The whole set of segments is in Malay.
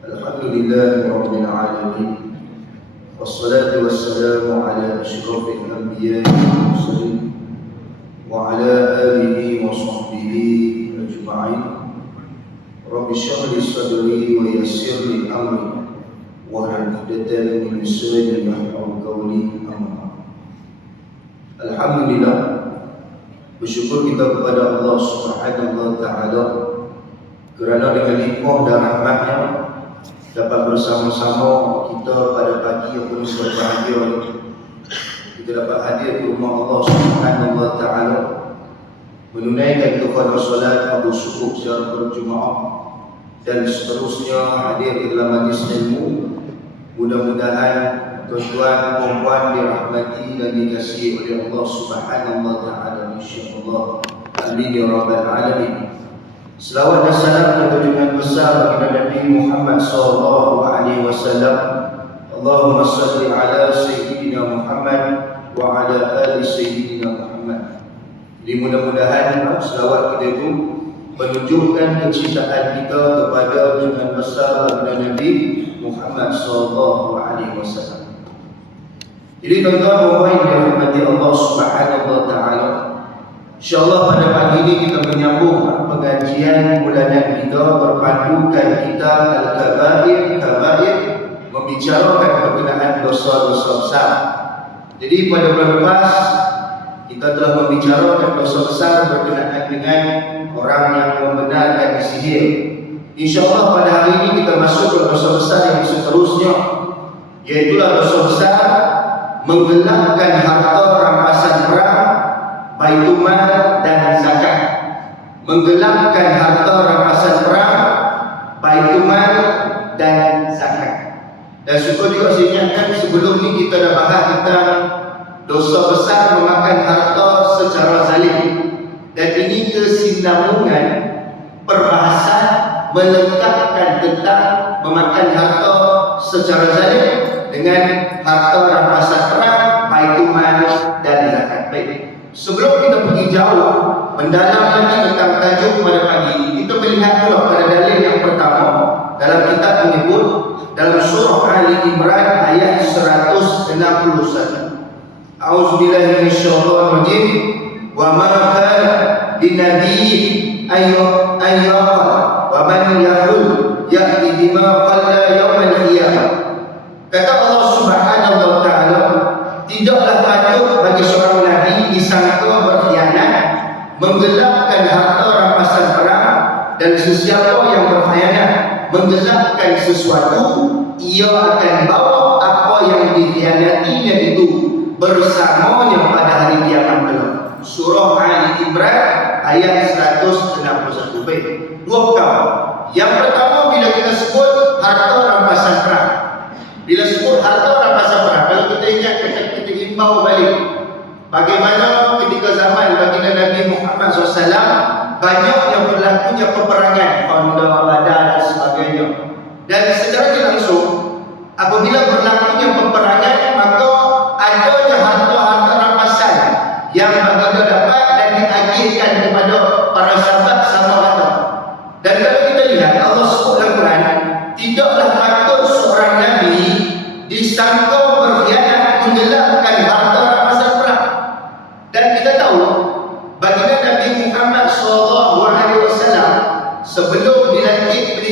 Alhamdulillah Rabbil Alamin. Wassalatu wassalamu ala asyrafil anbiya'i wal mursalin wa ala alihi wa sahbihi ajma'in. Rabbi shrah li sadri wa yassir li amri wahlul 'uqdatam min lisani yafqahu qawli. Alhamdulillah, bersyukur kita kepada Allah Subhanahu wa taala kerana dengan limpah dan rahmatnya dapat bersama-sama kita pada pagi yang penuh berbahagia ini. Kita dapat hadir di rumah Allah Subhanahu wa taala, menunaikan ibadah solat fardu subuh secara berjemaah dan seterusnya hadir di dalam majlis ilmu. Mudah-mudahan tuan-tuan puan-puan dirahmati dan dikasihi oleh Allah Subhanahu wa taala, insyaallah. Amin ya rabbal alamin. Selawat dan salam kepada junjungan besar baginda Nabi Muhammad sallallahu alaihi wasallam. Allahumma salli ala sayyidina Muhammad wa ala ali sayyidina Muhammad. Jadi mudah-mudahan selawat kita itu menunjukkan kecintaan kita kepada junjungan besar baginda Nabi Muhammad sallallahu alaihi wasallam. Jadi tuan-tuan puan yang dirahmati Allah Subhanahu wa taala, InsyaAllah pada pagi ini kita menyambung pengajian bulanan kita berpandukan kitab Al-Kabair, membicarakan berkenaan dosa-dosa besar. Jadi pada bulan lepas kita telah membicarakan dosa besar berkenaan dengan orang yang membenarkan sihir. InsyaAllah pada hari ini kita masuk ke dosa besar yang seterusnya, iaitulah dosa besar menggelapkan harta rampasan perang, baitul mal dan zakat. Menggelapkan harta rampasan perang, baitul mal dan zakat. Dan syukur juga saya ingatkan sebelum ni kita dah bahas tentang dosa besar memakan harta secara zalim. Dan ini kesinambungan perbahasan melengkapkan tentang memakan harta secara zalim dengan harta rampasan perang, baitul mal dan zakat. Baik. Sebelum kita pergi jauh mendalam lagi tentang tajuk pada pagi ini, kita melihat pula pada dalil yang pertama dalam kitab menyebut dalam surah Ali Imran ayat 161. A'udzubillahi minasyaitonir rajim. Wa ma kana linabiyyin ayyaqal wa man yahul ya'ti bima qalla yawmal qiyamah. Kata Allah Subhanahu wa taala, tidaklah patut bagi seorang nabi disangka berkhianat, menggelapkan harta rampasan perang, dan sesiapa yang berkhianat menggelapkan sesuatu, ia akan bawa apa yang dikhianatinya itu bersamanya pada hari kiamat kelak. Surah Ali Imran ayat 161. Baik, dua perkara. Yang pertama, bila kita sebut harta rampasan perang, bila sebut harta rampasan perang, kalau kita ingat kita imbau balik bagaimana ketika zaman baginda Nabi Muhammad SAW banyak yang berlakunya peperangan, Khandaq, Badar dan sebagainya. Dan secara langsung apabila berlakunya peperangan, maka adanya harta-harta rampasan yang baginda dapat dan diagihkan kepada para sahabat sama harta. Dan kalau kita lihat Allah sebut dalam Quran, tidaklah patut seorang nabi disangka berkhianat menggelapkan harta rampasan perang. Dan kita tahu baginda Nabi Muhammad SAW sebelum dilantik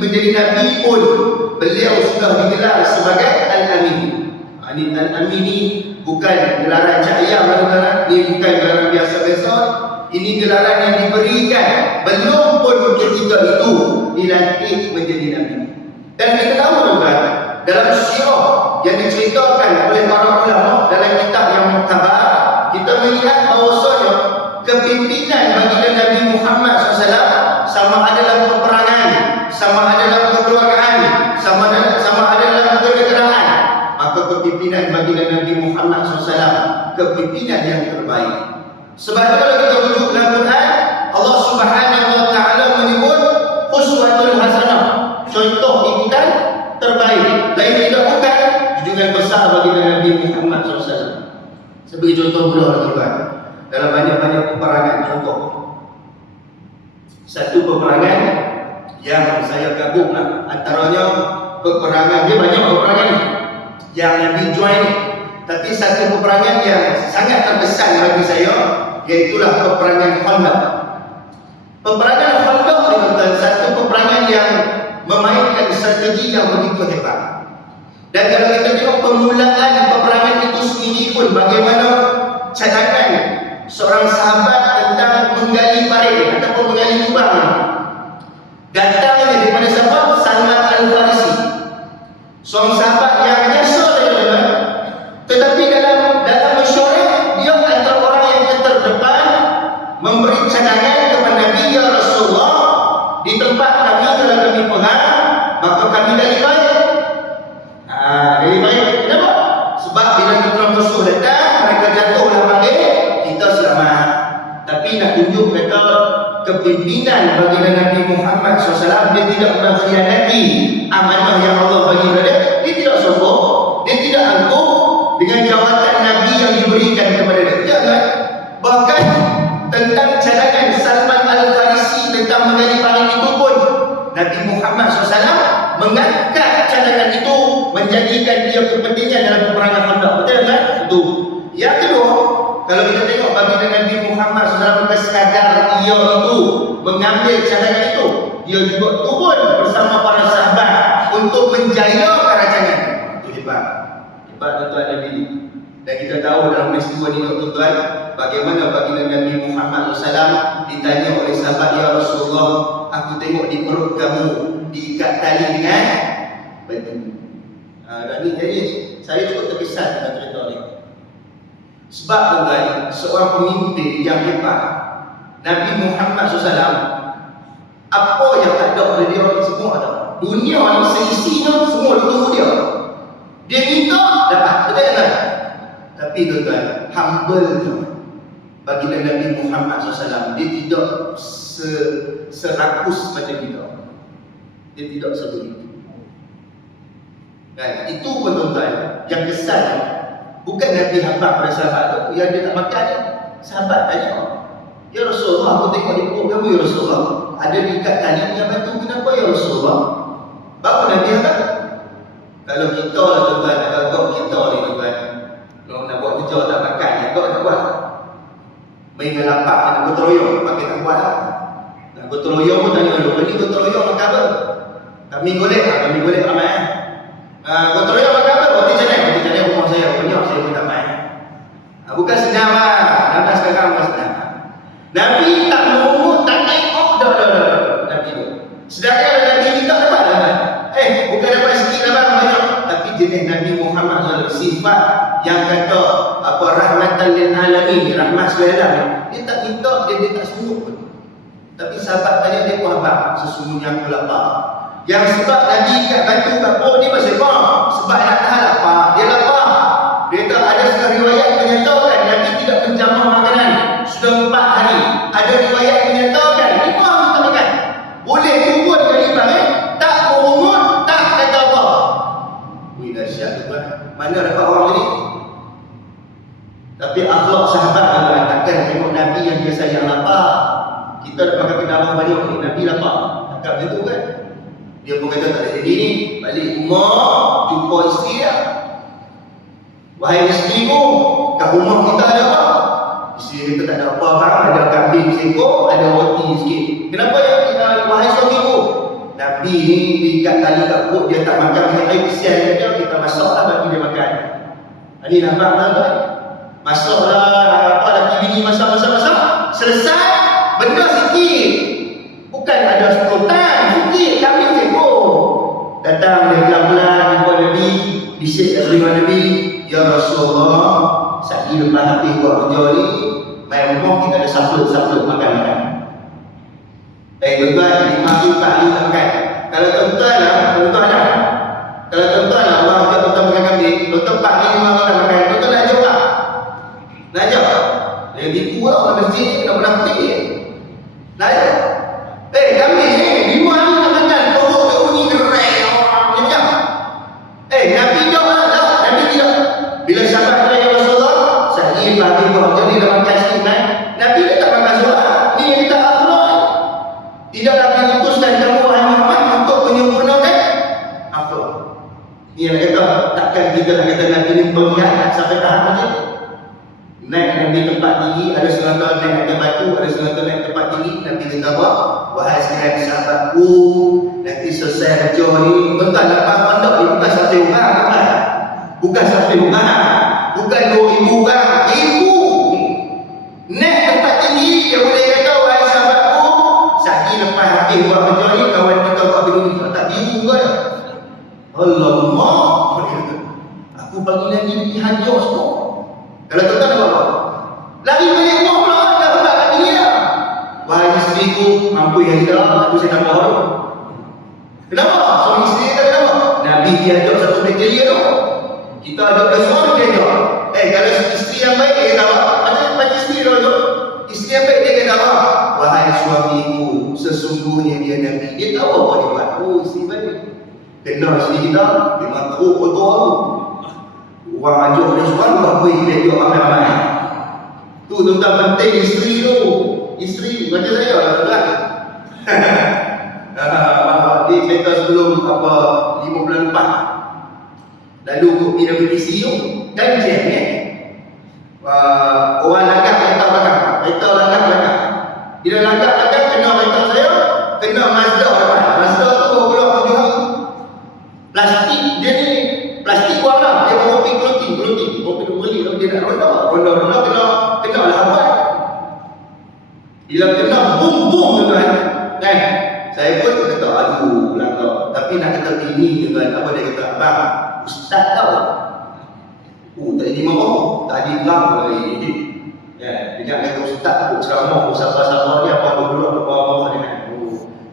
menjadi nabi pun beliau sudah digelar sebagai Al-Amin. Al-Amin ini bukan gelaran cahaya, ini bukan gelaran biasa-biasa. Ini gelaran yang diberikan belum pun ketika itu dilantik menjadi nabi. Dan kita tahu juga dalam sirah yang diceritakan oleh para ulama dalam kitab yang muktabar, kita melihat bahawasanya kepimpinan baginda Nabi Muhammad SAW sama ada dalam peperangan, sama ada dalam kekeluargaan, sama ada dalam kenegaraan, maka kepimpinan baginda Nabi Muhammad SAW kepimpinan yang terbaik. Sebab kalau kita rujuk dalam Quran, Allah Subhanahu wa taala menyebut uswatul hasanah, contoh ikutan terbaik. Lain tidak bukan junjungan besar baginda Nabi Muhammad SAW. Sebagai contoh pula tuan-tuan, dalam banyak-banyak peperangan, contoh satu peperangan yang saya gabunglah antaranya peperangan. Dia banyak peperangan yang Nabi join, tapi satu peperangan yang sangat terkesan bagi saya, iaitulah peperangan Khandaq. Peperangan Khandaq adalah satu peperangan yang memainkan strategi yang begitu hebat. Dan kalau kita tengok permulaan peperangan itu sendiri pun, bagaimana cadangan seorang sahabat tentang menggali parit ataupun menggali lubang, datangnya daripada sahabat Salman Al-Farisi, seorang sahabat yang biasa saja, tetapi dalam mesyuarat dia antara orang yang terdepan memberi cadangan kepada Nabi, ya Rasulullah, di tempat kami kalau kami perang maka kami dari baik. Dari baik. Kenapa? Sebab bila kita musuh datang, mereka jatuhlah balik, kita selamat. Tapi nak tunjuk kata kepimpinan baginda Nabi Muhammad SAW, dia tidak mengkhianati amanah yang Allah bagi kepada dia. Dia tidak sombong, dia tidak angkuh dengan jawatan Nabi yang diberikan kepada dia. Jangan. Bahkan tentang cadangan Salman Al-Farisi tentang menggali parit itu pun, Nabi Muhammad SAW mengangkat cadangan itu, menjadikan dia kepentingan dalam peperangan Khandaq. Betul kan? Itu. Yang kedua, kalau kita tengok baginda Nabi Muhammad SAW, bukan sekadar ia itu mengambil cadangan itu, dia juga turun bersama para sahabat untuk menjayakan rancangan. Itu hebat. Hebat tuan-tuan Nabi. Dan kita tahu dalam peristiwa ini tuan-tuan, bagaimana baginda Nabi Muhammad SAW ditanya oleh sahabat, ya Rasulullah, aku tengok di perut kamu diikat tali dengan batu. Dan ini jadi saya cukup terkesan dengan cerita ini. Sebab tuan-tuan, seorang pemimpin yang hebat, Nabi Muhammad SAW, apa yang tak ada oleh dia, semua ada. Dunia ni seisinya semua tunggu dia. Dia minta, dapat. Betul tak? Tapi tuan-tuan, humble tu baginda Nabi Muhammad SAW, dia tidak serakus macam kita. Dia tidak sebegitu. Kan? Itu pun tuan-tuan yang kesan. Bukan Nabi habaq pada sahabat tu, yang dia tak makan, sahabat tanya, ya Rasulullah, aku tengok di perut kamu, ya Rasulullah, ada diikat tali dengan batu, kenapa ya Rasulullah? Baru Nabi habaq. Kalau kita lah tuan-tuan, kalau kita ni tuan-tuan, kalau nak buat kerja tak makan, kau nak buat main lapak, nak gotong royong, pakai tak buat lah. Nak gotong royong pun tanya dulu, ni gotong royong makan apa? Kami golek ramai. Gotong royong makan apa? Roti canai rumah saya, banyak saya pun tak main. Bukan senang lah, nampak sekarang bukan senang. Nabi tak mengungut, tak tengok, dah. Nabi tu. Sedangkan Nabi ni tak dapat lah. Bukan dapat sikit dapat banyak. Tapi jenis Nabi Muhammad SAW, sifat yang kata apa, rahmatan lil alamin, rahmat segala alam, dia tak minta, dia tak suruh pun. Tapi sahabat tanya dia pun habaq, sesungguhnya aku lapar. Yang sebab Nabi kat batu kat perut ni pasal apa? Sebab nak tahan lapar, dia lapar. Dia tak ada setengah riwayat menyatakan Nabi tidak menjamah makanan sudah 4 hari. Ada riwayat menyatakan 5 hari tak makan. Boleh turun kali balik, tak merungut, tak kata apa. Wih, dahsyat tuan. Mana dapat orang ni? Tapi akhlak sahabat adalah takkan tengok Nabi yang dia sayang lapar. Kita dah makan kenal banyak ni, Nabi lapar. Takkan macam tu kan? Dia pun kata tak ada jadi ni, balik rumah, jumpa isteri lah. Wahai isteri ku, kat rumah kita ada apa? Isteri kita tak ada apa-apa, ada kambing seekor, ada roti sikit. Kenapa ya, wahai suami ku? Nabi ni diikat tali kat perut, dia tak makan minyak air kesian dia, kita masaklah bagi dia makan. Ini nampak tak? Masaklah, apa lagi bini masak. Selesai, benda sikit. Bukan ada 10 tan, sikit, kambing seekor. Datang dia pelan-pelan jumpa Nabi, bisik kat telinga Nabi, ya Rasulullah, saya lepas habis buat kerja ni, main rumah kita ada saput makan. Tuan-tuan, 5 hari 4 hari tak makan. Kalau tuan-tuan lah, kalau tuan-tuan lah, Allah ajak tuan-tuan makan kambing, tuan-tuan 4 hari 5 hari tak makan, tuan-tuan nak ajak tak? Nak ajak? Dia tipu lah, orang masjid ni kena pernah petik dia. Nak ajak? Kambing ni, 5 hari tak makan, perut dia bunyi gerai, macam. Nabi tak lah, Nabi tidak. Bila sahabat tanya Rasulullah, saya bagi buat jadi dah makan sikit kan? Nabi dia tak makan surat. Ni yang kita akhlak. Tidaklah diutuskan kamu wahai Muhammad kita nak kata Nabi ni pengkhianat sampai tahap macam ni. Naik Nabi tempat tinggi, ada setengah naik atas batu, ada setengah naik tempat tinggi. Nabi kata apa? Wahai sekalian sahabatku, nanti selesai kerja ni, bentar lepas pandang ni bukan satu orang, bukan satu orang, bukan 2,000 orang, ribu. Naik tempat tinggi, dia boleh kata, wahai sahabatku, sehari lepas habis buat kerja ni, kawan kita buat begini, tak biru ke? Alamak, aku bagi lagi pergi hajar semua. Kalau tuan-tuan nak buat apa? Lari balik rumah pula, dah buat kat diri dah. Wahai isteriku, mampu yang kita, aku saya tak mahu. Kenapa? Suami isteri kata kenapa? Nabi dia ajak satu kriteria tu. Kita ajak dia semua kriteria. Kalau isteri yang baik, dia kata apa? Macam isteri tu. Isteri yang baik, dia kata apa? Wahai suamiku, sesungguhnya dia Nabi. Dia tahu apa dia buat. Oh, isteri baik. Kenal isteri kita, memang teruk betul. Orang ajak dia semua, buat kuih dia ajak ramai-ramai. Tu tuan-tuan penting isteri tu. Isteri macam saya lah tuan. Dia cerita sebelum 5 bulan lepas. Lalu aku pergi dalam PCU dan jam ni. Orang langgar kereta belakang. Kereta langgar belakang. Bila langgar belakang kena kereta saya, kena Mazda depan. Mazda tu bawa keluar tujuh hari. Plastik dia ni, plastik buang lah. Dia bawa pergi clothing. Bawa pergi beli lah. Dia nak ronda kena lah buat. Bila kena boom tuan. Saya pun kata aduh langgar. Tapi nak kata ini tuan, apa dia kata? Abang, ustaz tahu. Tak ini mau, tak ada lang lagi. Dia kata ustaz tu ceramah sabar-sabar dia apa dulu bawah dia kan.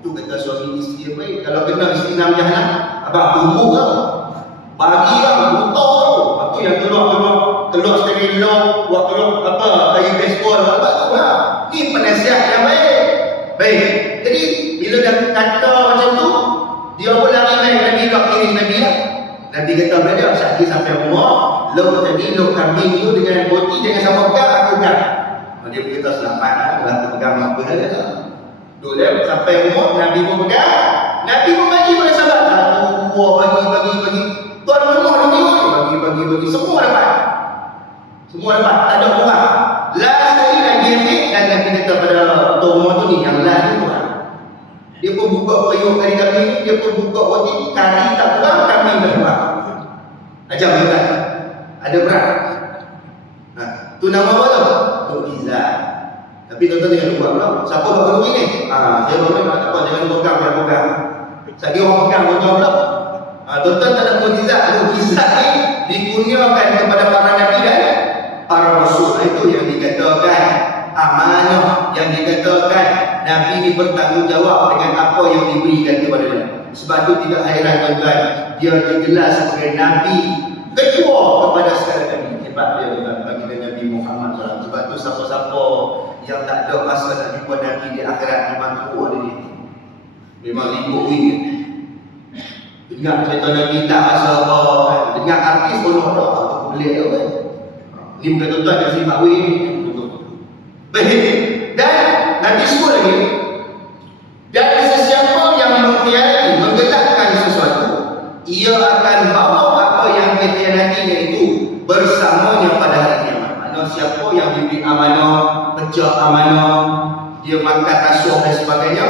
Tu kata suami isteri yang baik. Kalau kena isteri nam jahanam, abang tunggu kau. Bagi lah, buta tu. Apa yang keluar steering lock, buat keluar kayu baseball, apa tu lah. Ni penasihat yang baik. Jadi bila dah kata macam tu, dia pun lari naik Nabi kat kiri Nabi lah. Nabi kata pada dia, saat dia sampai rumah, lok kambing tu dengan roti jangan sama pegang, aku pegang. Dia berkata selamat lah, kalau aku pegang apa saja lah. Tu dia sampai rumah, Nabi pun pegang. Nabi pun bagi pada sahabat. Satu, dua, bagi. Tuan rumah bagi. Semua dapat. Tak ada kurang. Last sekali Nabi ambil dan Nabi kata pada tuan rumah tu ni, yang last ni kurang. Dia pun buka periuk kari kambing ni, dia pun buka roti, kari tak kurang, kambing tak kurang. Ajar berat. Ada berat. Tu nama apa tu? Mukjizat. Tapi tuan-tuan jangan lupa pula. Siapa buat benda ni? Saya baru nak tak apa, jangan pegang. Sagi orang pegang tuan-tuan pula. Tuan-tuan tak ada mukjizat. Mukjizat ni dikurniakan kepada para nabi dan para rasul. Itu yang dikatakan amanah, yang dikatakan Nabi ni bertanggungjawab dengan apa yang diberikan kepada dia. Sebab tu tidak heran tuan-tuan, dia digelar sebagai Nabi kedua kepada segala Nabi. Hebat dia tuan-tuan bagi Nabi Muhammad SAW. Sebab tu siapa-siapa yang tak ada masa nak jumpa Nabi di akhirat memang teruk dia ni. Memang ribut wing. Dengar cerita Nabi tak rasa apa. Dengar artis pun ada. Tak boleh kan. Ni bukan tuan-tuan yang simak wing. Baik. Dan Nabi sebut lagi, dan sesiapa yang mengkhianati, menggelapkan sesuatu, ia akan bawa apa yang dikhianatinya itu bersamanya pada hari kiamat. Maksudnya siapa yang diberi amanah, pecah amanah, dia makan rasuah dan sebagainya,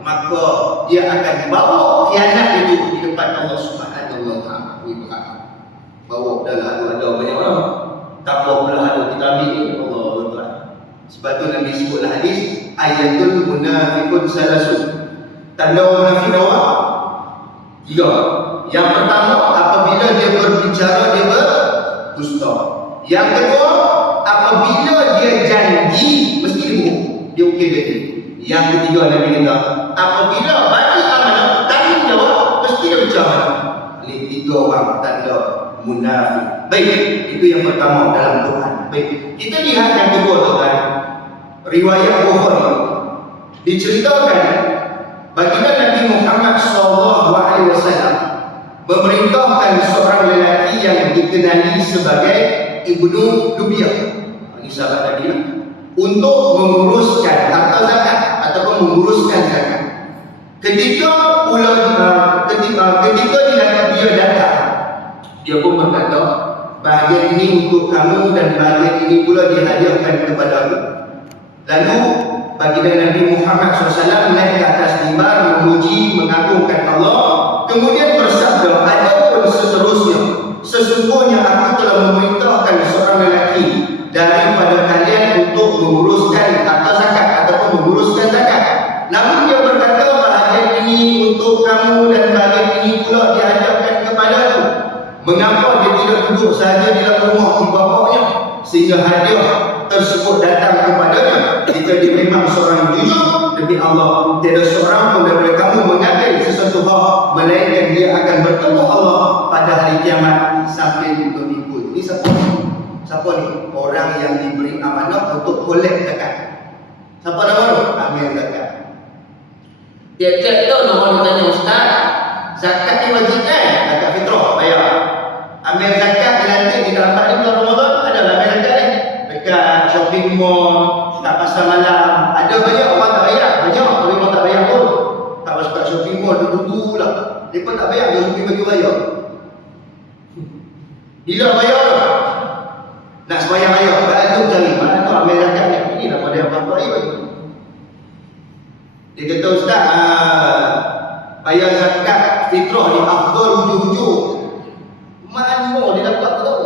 maka dia akan bawa khianat itu di depan Allah Subhanahu wa taala. Bawa dalam ada banyak orang. Tak apa pula ada kita ambil ni Allah Tuhan. Sebab tu Nabi sebutlah hadis ayatul munafiqun salasun. Tanda munafik awak 3. Yang pertama, apabila dia berbicara dia berdusta. Yang kedua, apabila dia janji mesti dia bohong. Dia ukir dia. Yang ketiga Nabi kata, apabila bagi amanah tanggungjawab mesti dia bicara. Ini 3 orang tanda munafik. Baik, itu yang pertama dalam Quran. Baik, kita lihat yang kedua tuan. Riwayat Bukhari diceritakan baginda Nabi Muhammad SAW memerintahkan seorang lelaki yang dikenali sebagai Ibnu Lubiyah, ini sahabat Nabi, untuk menguruskan harta zakat ataupun menguruskan zakat. Ketika dia datang Dia pun berkata, bahagian ini untuk kamu dan bahagian ini pula dihadiahkan kepada aku. Lalu baginda Nabi Muhammad SAW naik ke atas mimbar memuji, mengagungkan Allah, kemudian bersabda, adapun seterusnya, sesungguhnya aku telah memerintahkan seorang lelaki daripada kalian untuk menguruskan harta zakat ataupun menguruskan zakat. Namun dia berkata, bahagian ini untuk kamu dan bahagian ini pula dihadiahkan kepada aku. Mengapa dia tidak duduk sahaja di dalam rumah bapaknya sehingga hadiah tersebut datang kepadanya? Jika dia memang seorang jujur demi Allah, tiada seorang pun daripada kamu mengambil sesuatu hak melainkan dia akan bertemu Allah pada hari kiamat sampai mengikut. Ini siapa ni? Siapa ni? Orang yang diberi amanah untuk kolek zakat. Siapa nama tu? Ambil zakat. Tiap-tiap tahun orang tanya, Ustaz, zakat ni wajib kan? Zakat fitrah, bayar. Ambil zakat dilantik di dalam 4 bulan Ramadan, ada lah ambil zakat ni. Dekat shopping mall, dekat pasar malam, ada banyak orang tak bayar. Banyak tapi orang tak bayar pun. Tak masuk kat shopping mall, duduk lah. Mereka tak bayar, dia shopping bagi bayar. Bila bayar lah? Nak sembahyang bayar, tak cari. Mana tu ambil zakat ni? Ini nama dia apa hari bagi. Dia kata, Ustaz, bayar zakat fitrah ni afdal hujung-hujung. Mana dia dapat apa tahu?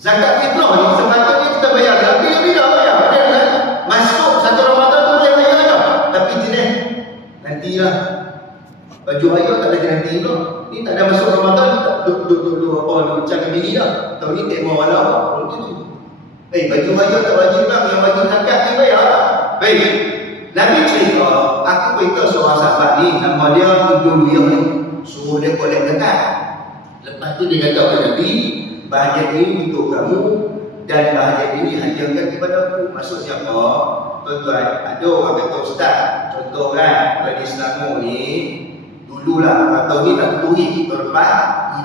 Zakat fitrah ni sepatutnya kita bayar. Tapi dia tidak bayar. Dia kan masuk satu Ramadan tu boleh bayar dah. Tapi jenis nantilah. Baju ayah tak ada nanti tu. Ni tak ada masuk Ramadan, duduk apa macam bini dah. Tahun ni tema wala apa. Baju ayah tak wajib lah. Yang wajib zakat ni bayar. Baik. Nabi cerita, aku beritahu seorang sahabat ni, nama dia Ibnu Luyah ni, suruh dia kolek zakat. Lepas tu dia kata kepada Nabi, bahagian ini untuk kamu dan bahagian ini hadiahkan kepada aku. Maksudnya apa? Tuan-tuan, ada orang kata, Ustaz, contoh kan, kalau di Selangor ni, dululah, atau ni tak betul, terlepas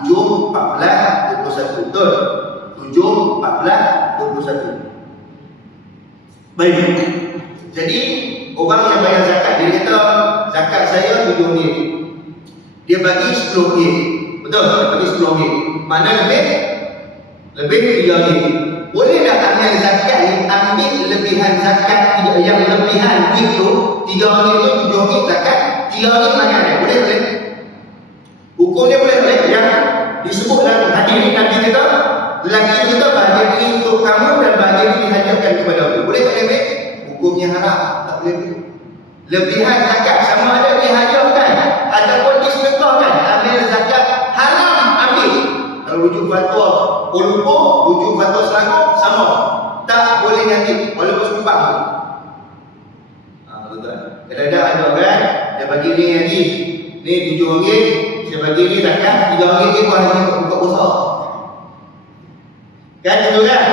7, 14, 21, betul? 7, 14, 21. Baik. Jadi, orang yang bayar zakat, dia kata, zakat saya RM7. Dia bagi RM10. Betul? Dia bagi RM10. Mana lebih? Lebih RM3. Boleh tak ambil zakat ni, ambil lebihan zakat yang lebihan itu, RM3 itu RM7 zakat, RM3 makan dia. Boleh? Boleh? Hukumnya boleh? Yang disebut dalam hadis ni, Nabi kata, lelaki itu kata, bahagian ini untuk kamu dan bahagian ini dihadiahkan kepada aku. Boleh tak ambil? Hukumnya haram. Tak boleh. Lebihan zakat sama ada dihadiahkan ataupun disedekahkan. Ambil zakat haram ambil. Kalau rujuk fatwa Kuala Lumpur, rujuk fatwa Selangor sama. Tak boleh ambil walaupun sumpah. Betul. Kadang-kadang ada orang dia bagi ni lagi. Ni RM7, saya bagi ni zakat RM3 ni buat haji buka puasa. Kan betul kan?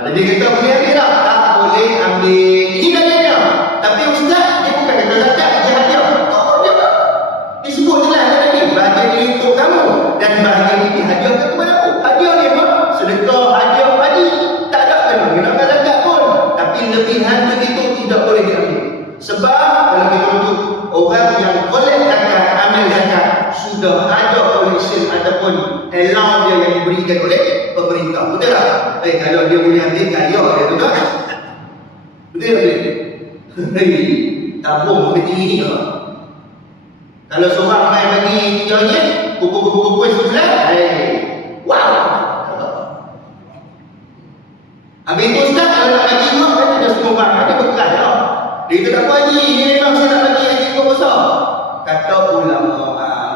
Jadi kita boleh ambil tak? Tak boleh ambil. Ini dah dia. Tapi Ustaz, dia bukan kata zakat, dia hadiah. Oh, dia tak. Disebut jelas tadi, bahagian ini untuk kamu dan bahagian ini dihadiahkan kepada aku. Hadiah ni apa? Sedekah, hadiah, haji. Tak ada kena zakat pun. Tapi lebihan begitu tidak boleh diambil. Sebab kalau kita rujuk, orang yang boleh zakat, ambil zakat, sudah ada collection ataupun allowance dia yang diberikan oleh pemerintah. Betul tak? Kalau dia boleh ambil kaya dia tu tak? Betul tak? Tabung sampai tinggi ni lah. Kalau seorang main bagi RM3, kumpul-kumpul sebelah, wow. Habis tu Ustaz, kalau nak bagi rumah, kan ada semua orang, ada bekas lah. Dia kata tak apa haji, ni memang saya nak bagi haji kau besar. Kata ulama,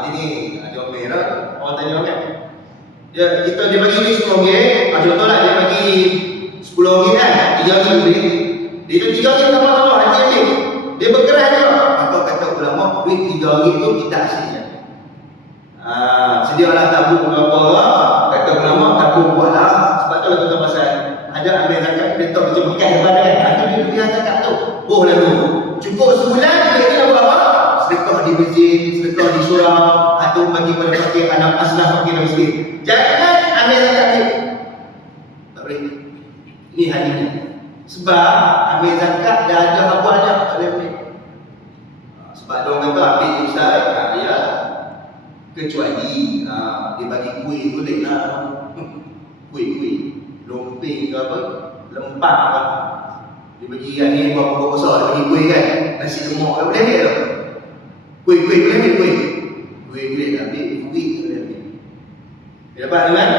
ini ada orang lah, orang tanya kan. Dia bagi ni RM10, contohlah dia bagi RM10 kan, RM3 lebih. Dia tu RM3 tambah-tambah haji ambil. Dia berkeras juga. Maka kata ulama, duit RM3 tu kita hasilnya. Sedialah tabung apa, kata ulama tabung buatlah. Sebab tu lah tuan-tuan pasal ada ambil zakat, dia tahu macam bekas daripada kan. Itu dia beri zakat tu. Boleh tu. Cukup sebulan, dia kena buat apa? Sedekah di masjid, sedekah di surau, atau bagi pada fakir anak asnaf fakir dan miskin. Jangan ambil zakat ni. Tak boleh. Ini hadisnya. Sebab ambil zakat dah ada apa ada, tak boleh ambil. Sebab dia orang kata ambil Ustaz, ya. Kecuali dia bagi kuih tu lain lah. Kuih lomping ke apa, lempak ke, dia bagi yang ni berapa besar, dia bagi kuih kan, nasi lemak kan boleh ambil tu. Kuih boleh ambil kuih boleh ambil, kuih boleh ambil. Dia dapat kan?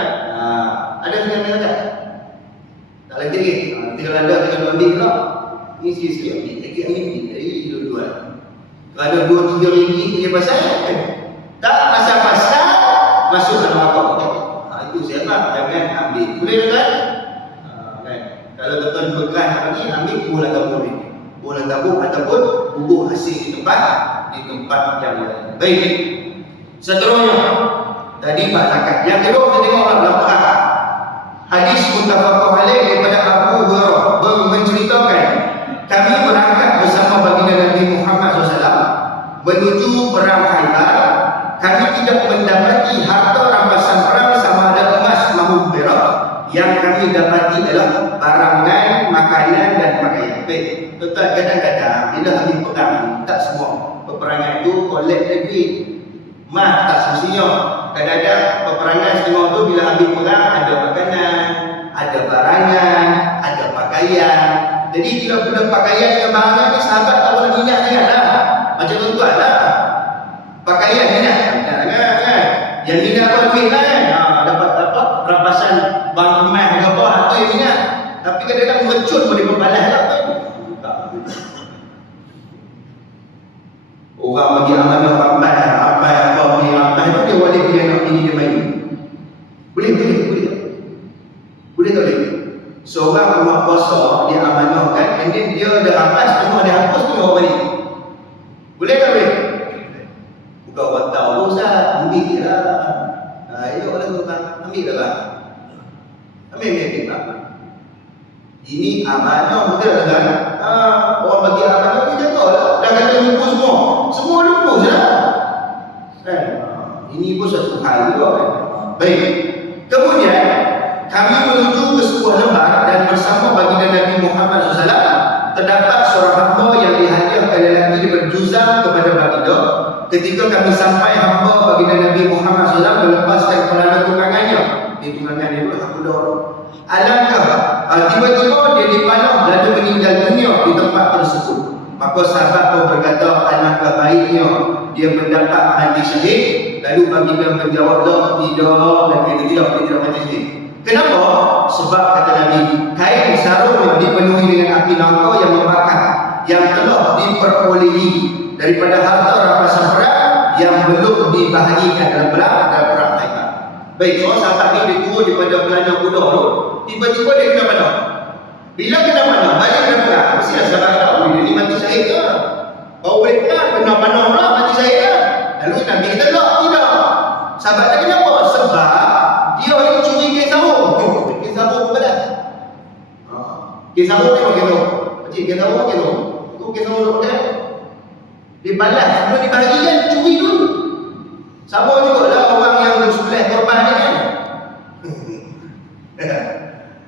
Ada yang tak? Tak lagi lagi. Nanti kalau ada tinggal ambil pula. Ni sikit-sikit ambil lagi dua-dua. Kalau ada 2-3 ringgit punya pasal kan? Tak pasal-pasal masuk dalam akal kan? Itu siapa? Jangan ambil. Boleh kan? Kan? Kalau tuan-tuan bergerak lagi, ambil bulan tabur ni. Bulan tabur ataupun bubuh hasil di tempat yang lain. Baik. Seterusnya, tadi Pak Zakat. Yang kedua kita tengok orang dalam perang. Hadis muttafaqun alaih daripada Abu Hurairah menceritakan, kami berangkat bersama baginda Nabi Muhammad SAW menuju perang Khaybar. Kami tidak mendapati harta rampasan perang sama ada emas maupun perak. Yang kami dapati adalah barangan, makanan dan pakaian. Baik, tuan-tuan, kadang-kadang bila habis perang, tak semua peperangan itu kolek duit. Mas tak semestinya. Kadang-kadang peperangan semua tu bila habis perang ada makanan, ada barangan, ada pakaian. Jadi bila pakaian dengan barangan ni sahabat tak boleh minyak sangat lah. Macam tuan-tuan lah. Pakaian minyak kan. Yang minyak apa duit lah kan. Dapat apa? Rampasan bang emas ke apa, tu yang minyak. Tapi kadang-kadang mercut boleh berbalas lah kan. Orang bagi amanah rampai apa beli rampai tu dia boleh beli anak bini dia main. Boleh tak boleh? Seorang rumah kuasa dia amanahkan, and then dia dah rampas, tengok dia hapus tu orang balik. Boleh tak boleh? Bukan orang tahu tu Ustaz, ambil lah. Elok lah tuan, ambil lah. Ambil lah. Ini amanah betul kan? Orang bagi amanah ni jagalah. Dah kata lupa semua lupa je lah kan? Ini pun satu hal juga kan? Baik, kemudian kami menuju ke sebuah lembah dan bersama baginda Nabi Muhammad SAW terdapat seorang hamba yang dihadiahkan lelaki daripada Juzam kepada baginda. Ketika kami sampai, hamba baginda Nabi Muhammad SAW melepaskan pelana tunggangannya. Tunggangan dia tu aku dah alangkah tiba-tiba dia dipanah lalu meninggal dunia di tempat tersebut. Maka sahabat pun berkata, alangkah baiknya dia mendapat mati syahid. Lalu baginda menjawab, tidak, dia tidak mati syahid. Kenapa? Sebab kata Nabi, kain sarung yang dipenuhi dengan api neraka yang membakar, yang telah diperolehi daripada harta rampasan perang yang belum dibahagikan dalam perang Khaybar. Baik, seorang sahabat ni dia turun daripada pelana kuda tu, tiba-tiba dia kena panah. Bila kena panah, balik kena perang. Mestilah sahabat tahu dia ni mati syahid ke? Baru boleh perang, kena panah pula, mati syahid ke? Lalu Nabi kata, tidak. Sahabat tak kenapa? Sebab dia ni curi kain sarung. Kain sarung tu balas. Kain sarung ni pakai tu. Pakcik, kain sarung pakai tu. Tu kain sarung tu pakai. Dia balas, sebelum dibahagikan, curi dulu. Sama juga lah orang yang bersebelah korban ni kan.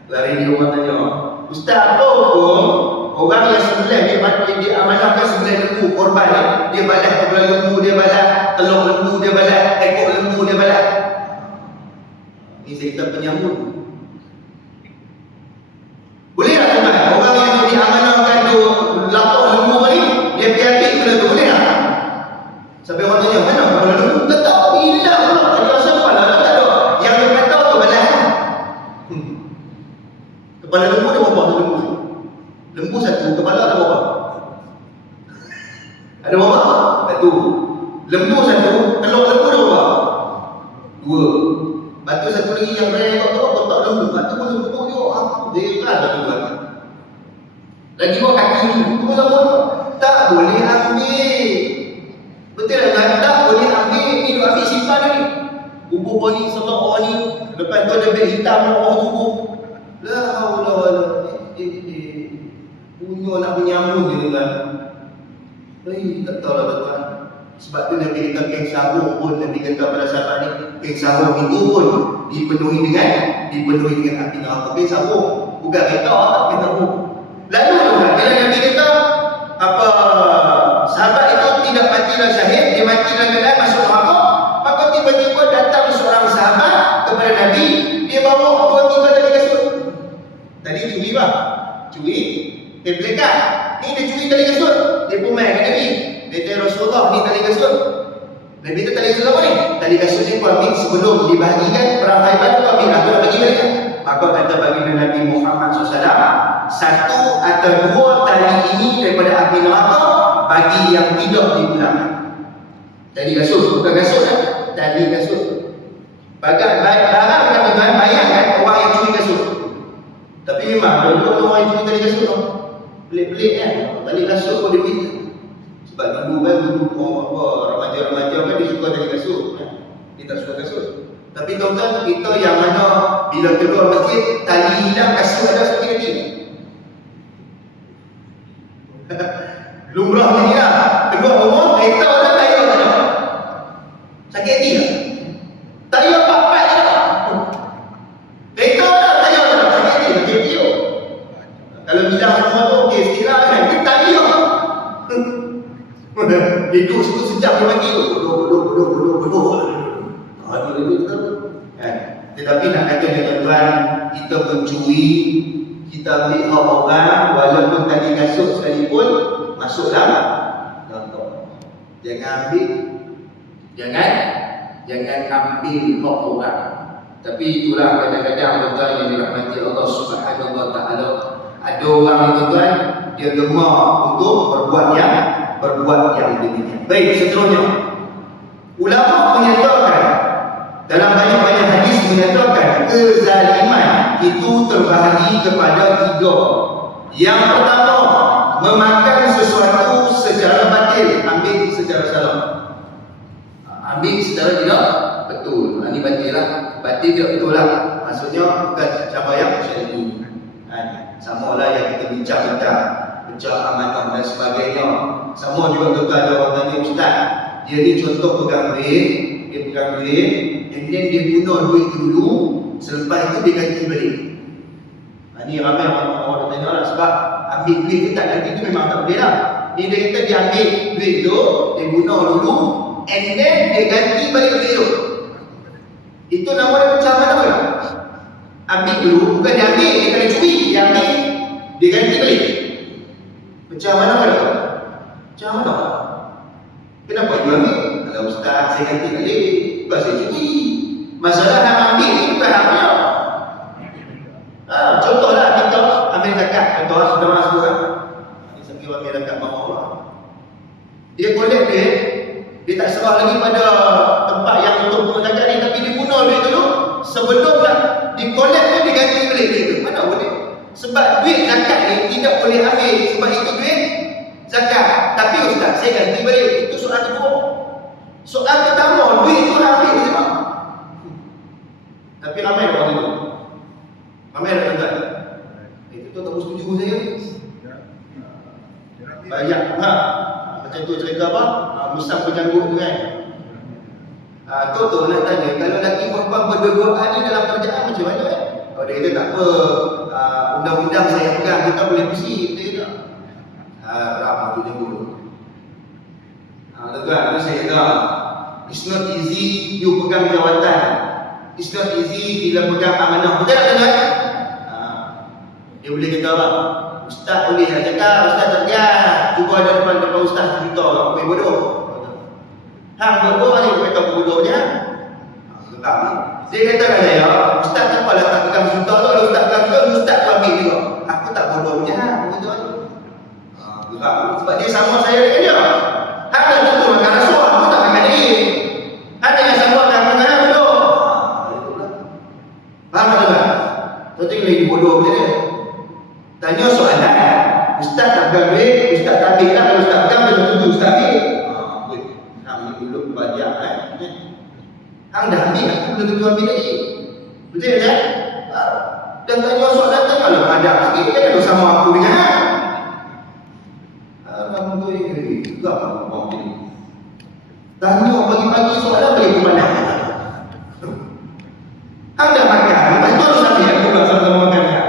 Lari dia orang tanya, Ustaz, apa hukum orang yang sebelah dia amanahkan sebelah lembu korban ni, dia balas kepala lembu, dia balas telur lembu, dia balas ekor lembu, dia balas. Ini cerita penyambut. Boleh tak tuan? Orang yang diamanahkan tu lapor lembu ni, dia pergi ambil kepala tu, boleh tak? Sampai orang tanya, mana kepala lembu? Tak tahu, hilang pula. Tadi asal kepala tak ada. Yang dia kata tu balas. Kepala lembu dia berapa? Lembu satu, kepala ada berapa? Ada berapa? Satu. Lembu satu, telur lembu ada berapa? Dua. Batu satu lagi yang rare tu kotak lembu. Batu pun lembu tu aku dia kan batu tu. Lagi bawa kaki lembu tu sama. Tak boleh ambil. Betul tak? Tak boleh ambil. Ni duk ambil simpan ni. Bubur ni, selok ni. Lepas tu ada beg hitam bawah tubuh. La haula wala punya nak menyambung je tuan. Tak tahu lah tuan. Sebab tu Nabi kata kain sarung pun, Nabi kata pada sahabat ni, kain sarung itu pun dipenuhi dengan api neraka. Kain sarung, bukan kereta, kain sarung. Lalu tuan, bila Nabi kata sahabat itu tidak mati dalam syahid, dia mati dalam keadaan masuk neraka, maka Rasulullah ni tali kasut. Nabi tu tali kasut apa ni? Tali kasut ni kau ambil sebelum dibahagikan perang Khaibar tu ambil aku nak bagi balik. Maka kata baginda Nabi Muhammad SAW, satu atau dua tali ini daripada api neraka bagi yang tidak dipulangkan. Tali kasut, bukan kasut kan? Tali kasut. Barang kan tuan, bayangkan orang yang curi kasut. Tapi memang ada orang yang curi tali kasut tu. Pelik-pelik kan? Tali kasut pun dia minta. Sebab dulu kan, remaja-remaja kan dia suka tali kasut kan? Dia tak suka kasut. Tapi tuan-tuan, kita yang mana bila keluar masjid, tali hilang, kasut ada sakit hati. Lumrah ni lah. Keluar rumah, kereta ada, tayar tak ada. Sakit hati tak? Tayar pak-pak tak ada. Kereta ada, tayar tak ada. Sakit hati tak? Kalau hilang semua tu, okey, sikit lah kan. Dia tayar. Duduk situ sejam dia mati tu. Bodoh. Tetapi nak kata tuan-tuan, kita mencuri, kita ambil hak orang, walaupun tali kasut sekalipun, masuk dalam neraka. Jangan ambil hak orang. Tapi itulah kadang-kadang tuan-tuan yang dirahmati Allah Subhanahu Wa Taala. Ada orang ni tuan-tuan, dia lemah untuk berbuat yang demikian. Baik, seterusnya. Ulama menyatakan dalam banyak-banyak hadis menyatakan kezaliman itu terbahagi kepada tiga. Yang pertama, memakan sesuatu secara batil, ambil secara salah. Ambil secara tidak betul. Ini batil lah. Batil tidak betul lah. Maksudnya bukan cara yang syar'i. Sama lah yang kita bincang-bincang, pecah amanah dan sebagainya. Sama juga tuan-tuan ada orang tanya, ustaz, dia ni contoh pegang duit, and then dia guna duit tu dulu, selepas itu dia ganti balik. Ni ramai orang tanya lah, sebab ambil duit tu tak ganti tu memang tak boleh lah. Ni dia kata dia ambil duit tu, dia guna dulu, and then dia ganti balik duit tu. Itu nama dia pecah amanah tak? Ambil dulu, bukan dia ambil, dia kena curi, dia ambil, dia ganti balik. Pecah amanah tak? Pecah amanah. Kenapa dia ambil? Kalau ustaz, saya ganti balik, bukan saya curi. Masalah nak ambil ni bukan haknya. Contohlah kita ambil zakat, contoh sudah masuk kan. Ini sambil ambil zakat bawah Allah. Dia collect duit, dia tak serah lagi pada tempat yang untuk guna zakat ni, tapi dia guna duit dulu sebelum nak di-collect tu dia ganti balik duit tu. Mana boleh? Sebab duit zakat ni tidak boleh ambil sebab itu duit zakat. Tapi ustaz, saya ganti balik. Itu soalan kedua. Soalan pertama, duit tu nak ambil dia. Tapi ramai orang itu. Ramai tak tuan-tuan? Itu tu tak setuju saya. Banyak macam tu cerita apa? Musang berjanggut tu kan. Tu nak tanya, kalau lelaki perempuan berdua-duaan ni dalam kerjaan macam mana kan? Oh, dia kata tak apa, undang-undang saya pegang, kita boleh bersih. Dia kata ramah tu janggut. Tuan-tuan, tu saya kata it's not easy you pegang jawatan. It's not easy bila pegang amanah. Betul tak tuan-tuan? Dia boleh kata apa? Ustaz boleh nak cakap, ustaz tak payah. Cuba ada depan ustaz cerita, apa yang bodoh. Hang bodoh ni, kata bodohnya. Dia kata kat saya, ustaz tak apalah tak pegang cerita tu. Kalau ustaz pegang cerita, ustaz tu ambil juga. Aku tak bodohnya. Sebab dia sama saya dengan dia. Hang dah tentu makan rasuah, aku tak makan dia. Hang jangan sama makan makanan bodoh. Faham tak tuan? Tuan tengok lagi bodoh macam dia. Tanya soalan, ustaz tak pegang duit, ustaz tak ambil lah. Kalau ustaz pegang, dia tentu ustaz ambil. Hang ni dulu banyak kan. Hang dah ambil, aku belum tentu ambil lagi. Betul tak? Dan tanya soalan, tanyalah ada sikit. Jangan sama aku dengan hang. Tanya pagi-pagi soalan boleh ke mana? Hang dah makan, tak tahu sampai aku tak sama makan kan?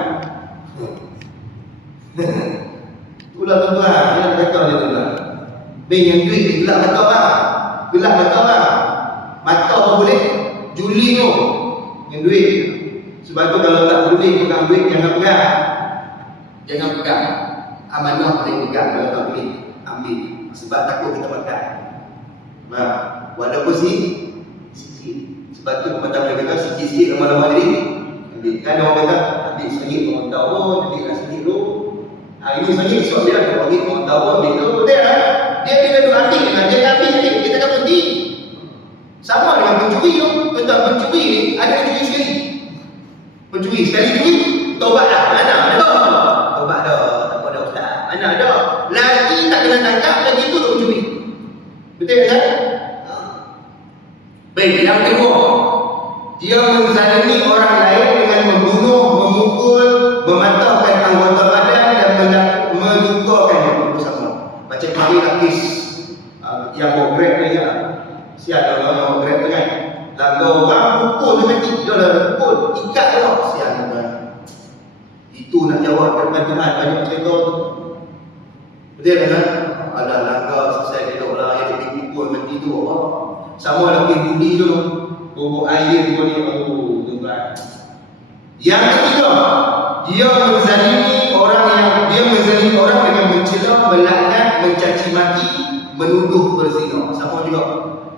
Itulah tuan-tuan, yang kata dia tuan-tuan. Bank yang duit ni gelap mata bang. Gelap mata bang. Mata tu boleh juli tu yang duit. Sebab tu kalau tak boleh pegang duit, jangan pegang. Jangan pegang. Amanah boleh pegang, kalau tak boleh ambil. Sebab takut kita makan. Walaupun sikit. Sebab tu pepatah boleh kata sikit-sikit lama-lama jadi ambil. Kan orang kata ambil RM1 orang tahu ambil lah RM1 tu. Ini RM1 esok dia ada RM1 orang tahu ambil tu. Dia bila duk ambil dia ambil kita tak berhenti. Sama dengan pencuri tu. Tuan-tuan, pencuri ni ada yang curi sekali. Pencuri sekali curi, taubat dah. Mana ada? Taubat dah. Tak apa dah ustaz. Mana ada? Lagi tak kena tangkap, lagi tu duk mencuri. Betul tak? Baik, yang kedua, dia menzalimi orang lain dengan membunuh, memukul, mematahkan anggota badan dan melukakan yang bersama. Macam kemarin nakis yang bawa grab ni kan. Sial orang yang bawa grab tu kan. Langgar orang pukul tu mati. Dia dah pukul, ikat tu lah. Sial orang. Itu nak jawab depan Tuhan banyak cerita tu. Betul kan? Ada langgar selesai dia orang yang dipukul mati tu apa? Sama lagi budi tu bubuk air tu ni tuan. Yang ketiga, dia menzalimi orang dengan mencela, melaknat, mencaci maki, menuduh berzina. Sama juga.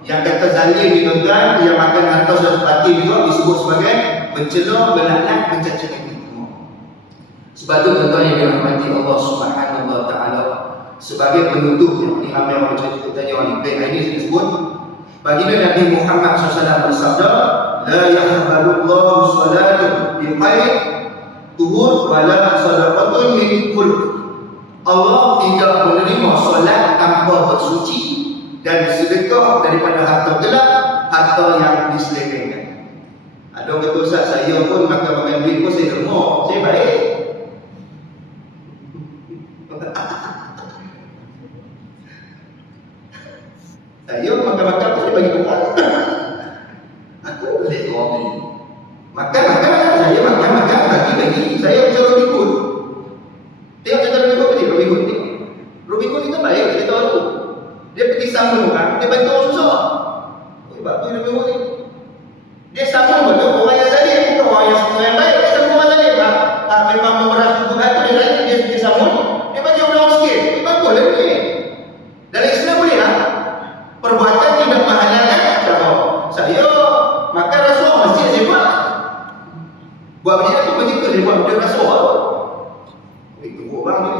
Yang kata zalim ni tuan, yang makan harta sudah batin juga disebut sebagai mencela, melaknat, mencaci maki. Sebab tu tuan-tuan yang dirahmati Allah Subhanahu wa taala, sebagai penutup yang ramai orang cerita tanya orang ini saya sebut baginda Nabi Muhammad SAW bersabda, la yaqbalullahu salatan bi khair tuhur wala sadaqatun min khulq. Allah tidak menerima solat tanpa bersuci dan sedekah daripada harta gelap, harta yang diselewengkan. Ada kata ustaz, saya pun makan duit pun saya derma, saya baik. Saya makan-makan pun saya bagi Tuhan. Aku boleh orang ni. Makan-makan, saya makan-makan, bagi-bagi. Saya macam Robin Hood. Tengok cerita Robin Hood ni, Robin Hood ni. Robin Hood ni kan baik, saya tahu. Dia pergi sambung orang, dia bantu orang susah. Sebab tu Robin Hood ni. Dia sambung orang yang zalim, bukan orang yang baik. Dia sambung orang zalim. Memang memerah tubuh hati dia zalim, dia sambung. Dia bagi orang sikit. Dia bagus lah ni. Dalam Islam boleh lah. Perbuatan tidak menghalalkan cara. Saya makan rasuah masjid saya buat. Buat macam tu macam tu saya buat macam rasuah. Itu orang ni.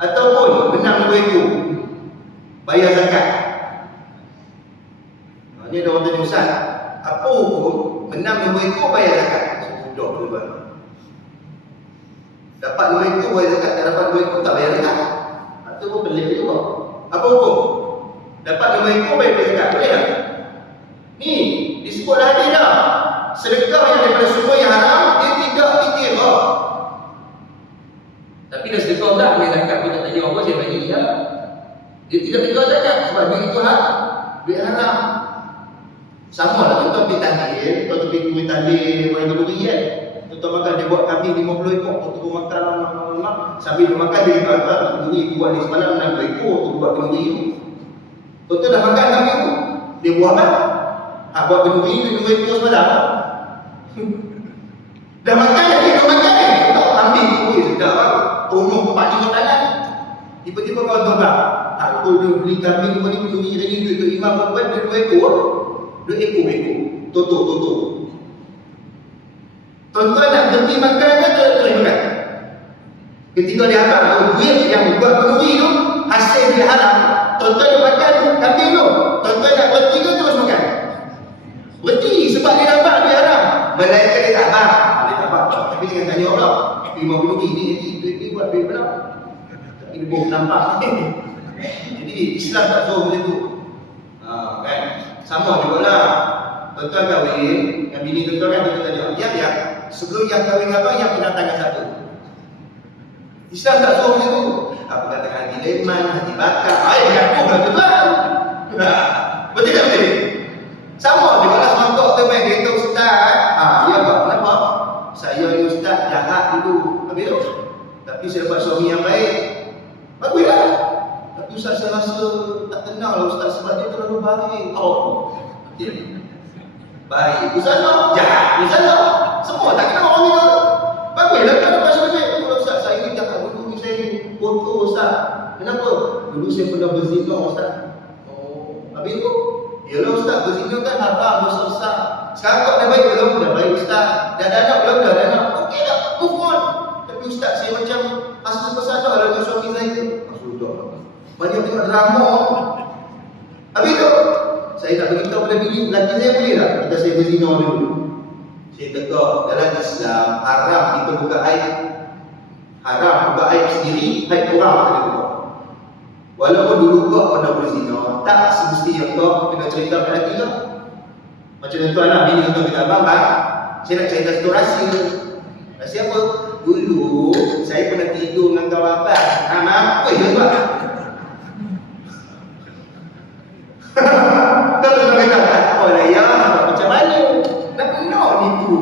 Ataupun benang 2 ekor bayar zakat. Ni ada orang tanya ustaz, apa hukum benang 2 ekor bayar zakat? Sudah tuan. Dapat 2 ekor bayar zakat, tak dapat 2 ekor tak bayar zakat. Itu pun pelik juga. Apa hukum? Dapat 5 ekor bayar zakat, boleh tak? Ni disebut hadis dah. Sedekah yang daripada sumber yang haram dia tidak dikira. Tapi dah sedekah tak bayar zakat pun tak tanya apa saya bagi dia. Dia tidak dikira zakat sebab duit itu duit haram. Sama lah tuan-tuan pergi tahlil, tuan-tuan pergi kuih tahlil orang berduri kan. Tuan-tuan makan dia buat kambing 50 ekor, tuan-tuan makan lama-lama sambil dia makan dia kata berduri tu buat ni semalam 6 ekor tu buat berduri tu. Tuan-tuan dah makan kambing tu, dia buat apa? Buat berduri tu 2 ekor semalam. Dah makan lagi, dah makan lagi. Tak kambing tu sedap lah. Umur 4-5 talan. Tiba-tiba kawan-kawan bilang, aku dah beli kambing tu ni berduri lagi duit tu imam perempuan dia 2 ekor. 2 ekor. Toto. Tuan-tuan nak berhenti makan ke terus makan? Ketika dia habis duit yang buat berduri tu hasil dia haram. Tuan-tuan dia makan kambing tu. Tuan-tuan nak berhenti ke terus makan? Berhenti sebab dia nampak dia haram. Melainkan dia tak faham. Dia tak faham. Tapi dia tanya orang, imam berduri ni duit ni buat duit berapa? Tapi dia boleh nampak. Jadi Islam tak suruh macam tu. Kan? Sama juga lah. Tuan-tuan kahwin, yang bini tuan-tuan kan tuan-tuan tanya, ya, sebelum yang kahwin apa, yang pernah tangan satu. Islam tak suruh macam tu. Apa kata hati leman, hati bakar. Yang aku lah tuan-tuan. Betul tak betul? Sama juga lah semangkuk tu main kereta ustaz. Ya Pak, kenapa? Saya ni ustaz jahat dulu. Habis tu? Tapi saya dapat suami yang baik. Baguslah. Tapi ustaz saya rasa tak kenal lah ustaz sebab dia terlalu baik. Baik ustaz lah, jahat ustaz lah. Semua tak kenal orang ni lah. Baguslah kan dapat suami baik. Kalau ustaz saya ni jahat dulu, saya foto ustaz. Kenapa? Dulu saya pernah berzina ustaz. Habis tu, yalah ustaz, berzina kan haram, dosa besar. Sekarang kau dah baik belum? Dah baik ustaz. Dah ada anak belum? Dah ada anak. Okey dah, move on. Tapi ustaz, saya macam asal bersalah dengan suami saya. Sudah. Banyak tengok drama. Habis tu, saya nak beritahu pada bini, lelaki saya boleh tak? Kita saya berzina dulu. Saya tegak, dalam Islam, haram kita buka aib. Haram buka aib sendiri, aib orang kena buka. Walaupun dulu kau pernah berzina, tak semestinya kau kena cerita pada lelaki kau. Macam tuan lah, bini tuan kata, abang, saya nak cerita satu rahsia. Rahsia apa? Dulu, saya pernah tidur dengan kawan abang. Apa ya tuan? Kalau tuan kata, apa lah ya, macam mana? Nak kenal itu.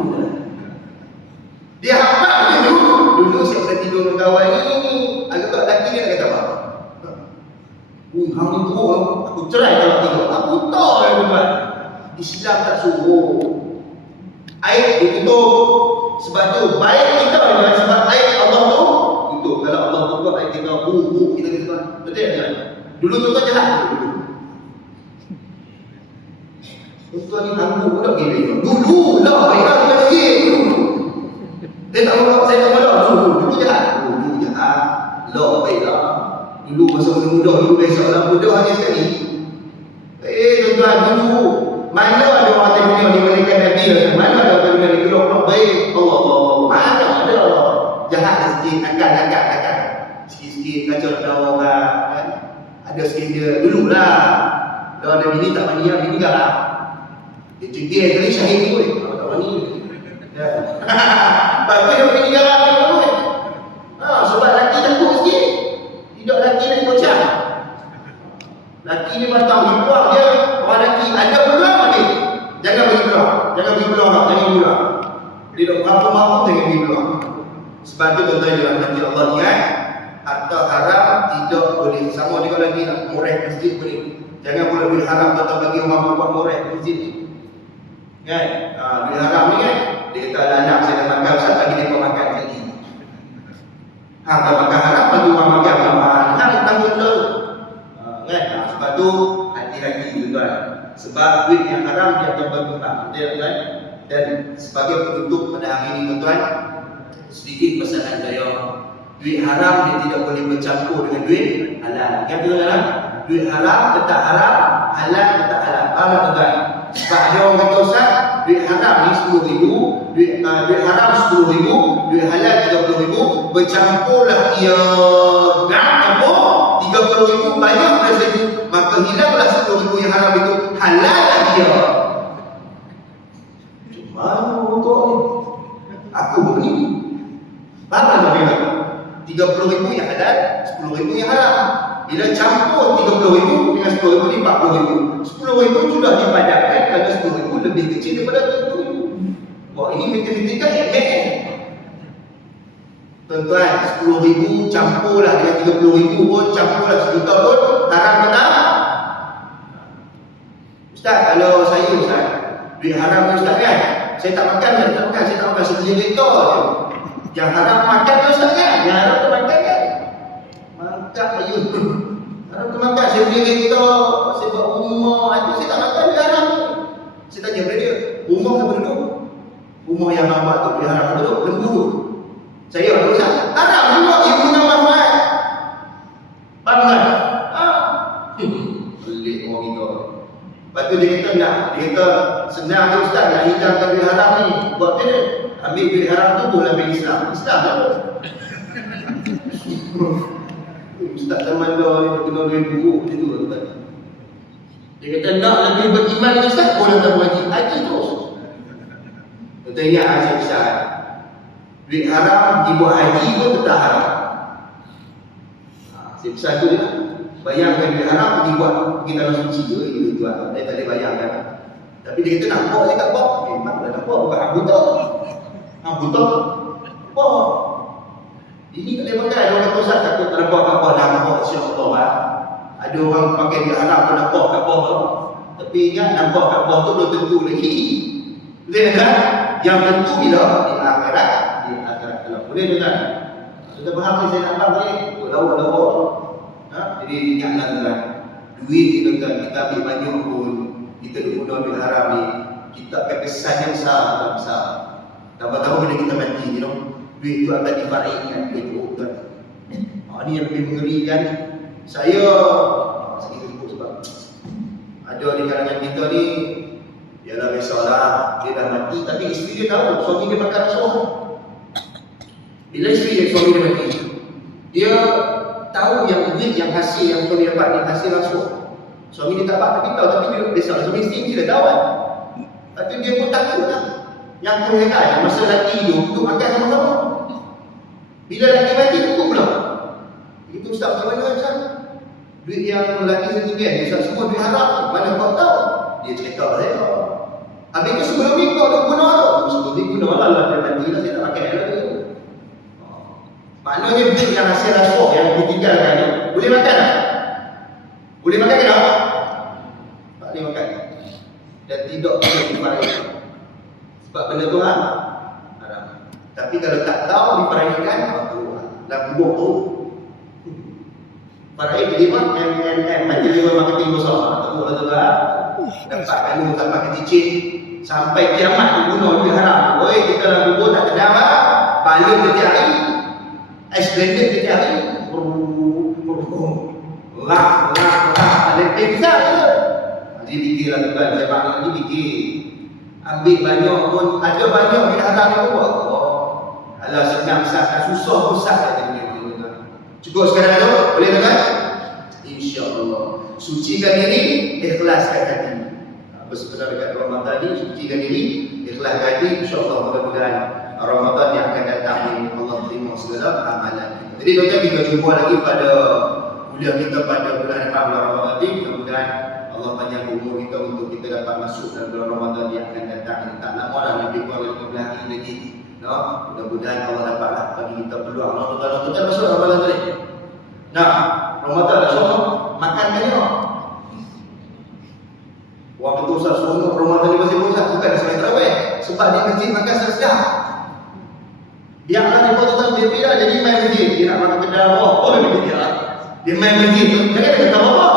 Dia hafal je dulu. Dulu saya pernah tidur dengan kawan ni. Agak lelaki dia nak kata apa? Hang ni teruk, aku cerai kalau tidur. Aku tahu ya tuan. Islam tak suruh. Aib ditutup. Sebab tu baik kita dengan sebab aib Allah tu tutup. Kalau Allah tutup aib kita, kita tuan. Betul tak? Dulu tuan jahat dulu. Tuan ni tangguh pula kira. Dulu lah baiklah kita sikit dulu. Dia tak mahu, saya tak mahu dulu jahat. Dulu jahat. Lah baiklah. Dulu masa muda-muda, dulu besoklah muda hanya sekali. Tuan-tuan, dulu mana ada orang dunia ni malaikat Nabi, mana ada orang dunia ni gelap baik. Allah, mana ada jahat sikit, nakal. Sikit-sikit kacau nak orang kan. Ada sikit dia dululah. Kalau ada bini tak mani, bini galak. Dia cegih kali syahid pun. Kalau tak mani. Ya. Bagus dia bini galak pun. Sebab lelaki takut sikit. Tidak lelaki nak kocak. Lelaki ni matang dibuang dia. Orang lelaki ada peluang lagi. Jangan bagi peluang. Jangan bagi peluang. Dia dah berapa mampu jangan bagi peluang. Sebab tu tuan-tuan dalam nanti Allah lihat, harta haram tidak boleh. Sama juga lagi nak murah masjid boleh. Jangan pula duit haram tuan-tuan bagi orang buat murah masjid ni. Kan? Duit haram ni kan? Dia kata anak saya dah makan, ustaz bagi dia makan sekali. Harta makan haram bagi orang makan mahal. Hang tanggung dulu. Kan? Sebab tu hati-hati tuan-tuan. Sebab duit yang haram dia akan berkembang. Betul kan? Dan sebagai penutup pada hari ini tuan-tuan, sedikit pesanan saya. Duit haram dia tidak boleh bercampur dengan duit halal. Kan tuan-tuan? Duit haram tetap haram, halal tetap halal. Faham tak tuan-tuan? Sebab ada orang kata ustaz, duit haram ni 10,000, duit haram 10,000, duit halal 30,000, bercampurlah ia campur 30,000 banyak pada 1,000, maka hilanglah 10,000 yang haram itu, halallah dia. Mana betul ni? Aku begini. Faham tak tuan-tuan? 30,000 yang halal, 10,000 yang haram. Bila campur 30,000 dengan 10,000 ni 40,000. 10,000 sudah dipadatkan kalau 10,000 lebih kecil daripada 30,000. Wah, ini matematika hebat. Tuan-tuan, 10,000 campurlah dengan 30,000 pun, campurlah 1 juta pun, haram ke tak? Ustaz, kalau saya ustaz, duit haram ni ustaz kan? Saya tak makan, saya beli kereta je. Yang haram makan tu ustaz kan? Yang haram tu makan kan? Mantap ayo. Haram tu makan, saya beli kereta, saya buat rumah, itu saya tak makan duit haram ni. Saya tanya pada dia, rumah siapa duduk? Rumah yang mamak tu, duit haram duduk, lembu. Saya ada ustaz, haram juga ibu nak manfaat. Faham tak? Pelik orang kita. Lepas tu dia kata nak, dia kata senang je ustaz nak hidangkan duit haram ni. Buat macam mana? Ambil duit haram tu boleh ambil Islam. Islam apa? Ustaz zaman dah ni kena duit buruk macam tu tuan. Dia kata nak lebih beriman dengan ustaz, boleh tak buat haji terus. Kita ingat haji ustaz. Duit haram dibuat haji pun tetap haram. Sebab tu ya. Bayangkan duit haram dibuat pergi dalam suci je itu tuan. Saya tak boleh bayangkan. Tapi dia kata nak bawa dia tak bawa. Memang dah nak bawa bukan hang buta. Hang buta. Bawa. Ini tak boleh pakai. Ada orang kata ustaz takut tak nampak apa dah nampak insya-Allah lah. Ada orang pakai duit haram pun nampak kat bawah. Tapi ingat nampak kat bawah tu belum tentu lagi. Betul kan? Yang tentu bila di akhirat. Kalau boleh dengar. Sudah faham ni saya nak faham ni. Lawa. Jadi ingatlah tuan. duit kita kita ambil banyak pun kita guna duit haram ni, kita akan kesan yang besar. Tambah-tambah bila kita mati, duit itu akan difaraikan duit itu. Ini yang lebih mengerikan. Saya sebut sebab ada di kalangan kita ni, ialah biasalah dia dah mati tapi isteri dia tahu suami dia makan rasuah. Bila suami dia mati, dia tahu yang duit yang hasil yang suami dapat ni hasil rasuah. Suami dia tak dapat tapi tahu, tapi dia biasalah suami isteri mesti dah tahu kan. Lepas tu dia pun takut lah. Yang perhatian yang masa lelaki hidup tu makan sama-sama. Bila lelaki mati tutup pula. Itu ustaz macam mana Ustaz? Duit yang lelaki sekian, Ustaz semua duit haram. Mana kau tahu? Dia cerita saya. Habis tu sebelum ni kau dah guna tu. Sebelum ni guna lah dia mati lah, saya tak pakai lah tu. Maknanya duit yang hasil rasuah yang ditinggalkan tu boleh makan tak? Boleh makan ke tak? Tak boleh makan. Dan tidak boleh difaraikan. Sebab benda tu haram. Tapi kalau tak tahu difaraikan, dalam kubur tu farai kelima majlis marketing besar. Tahu betul tak? Dapat kalau tak pakai cicit sampai kiamat tu guna duit haram. Oi, kita dalam kubur tak kedam ah. Balon setiap hari. Ice blended setiap hari. Lah, ada pizza ke? Jadi fikirlah tuan, saya bangun lagi fikir. Ambil banyak pun, ada banyak duit haram ni buat. Alah senang sah, susah pun sah saja ni. Cukup sekarang tu, boleh tak? InsyaAllah. Sucikan diri, ikhlaskan hati. Sebenarnya dekat Ramadan ni, sucikan diri, ikhlaskan hati. InsyaAllah mudah-mudahan Ramadan yang akan datang ni Allah terima segala amalan kita. Jadi tuan-tuan, kita jumpa lagi pada kuliah kita pada bulan depan bulan Ramadan ni. Mudah-mudahan Allah panjang umur kita untuk kita dapat masuk dalam bulan Ramadan yang akan datang. Tak lama dah, lebih kurang 15 hari lagi. Mudah-mudahan Allah dapatlah bagi kita peluang. Tuan-tuan masuk Ramadan tadi. Nah, Ramadan dah semua makan banyak. Waktu tu Ustaz semua Ramadan ni masih Ustaz bukan sampai terawih. Sebab di masjid makan sedap. Biarlah dia tuan-tuan dia jadi main masjid. Dia nak makan kedai apa dia main masjid. Jangan kata apa.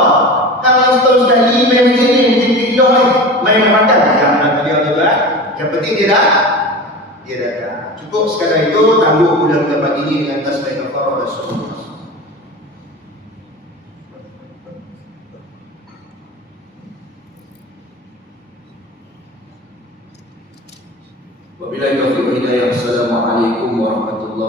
Kalau setahun sekali main masjid ni, masjid tidur ni, main Ramadan. Biarlah dia tuan-tuan. Yang penting dia datang. Cukup sekadar itu, tangguh kuliah kita pagi ini dengan tasbih kafarah dan sunat. Wabillahi taufiq wal hidayah. Assalamualaikum warahmatullahi wabarakatuh.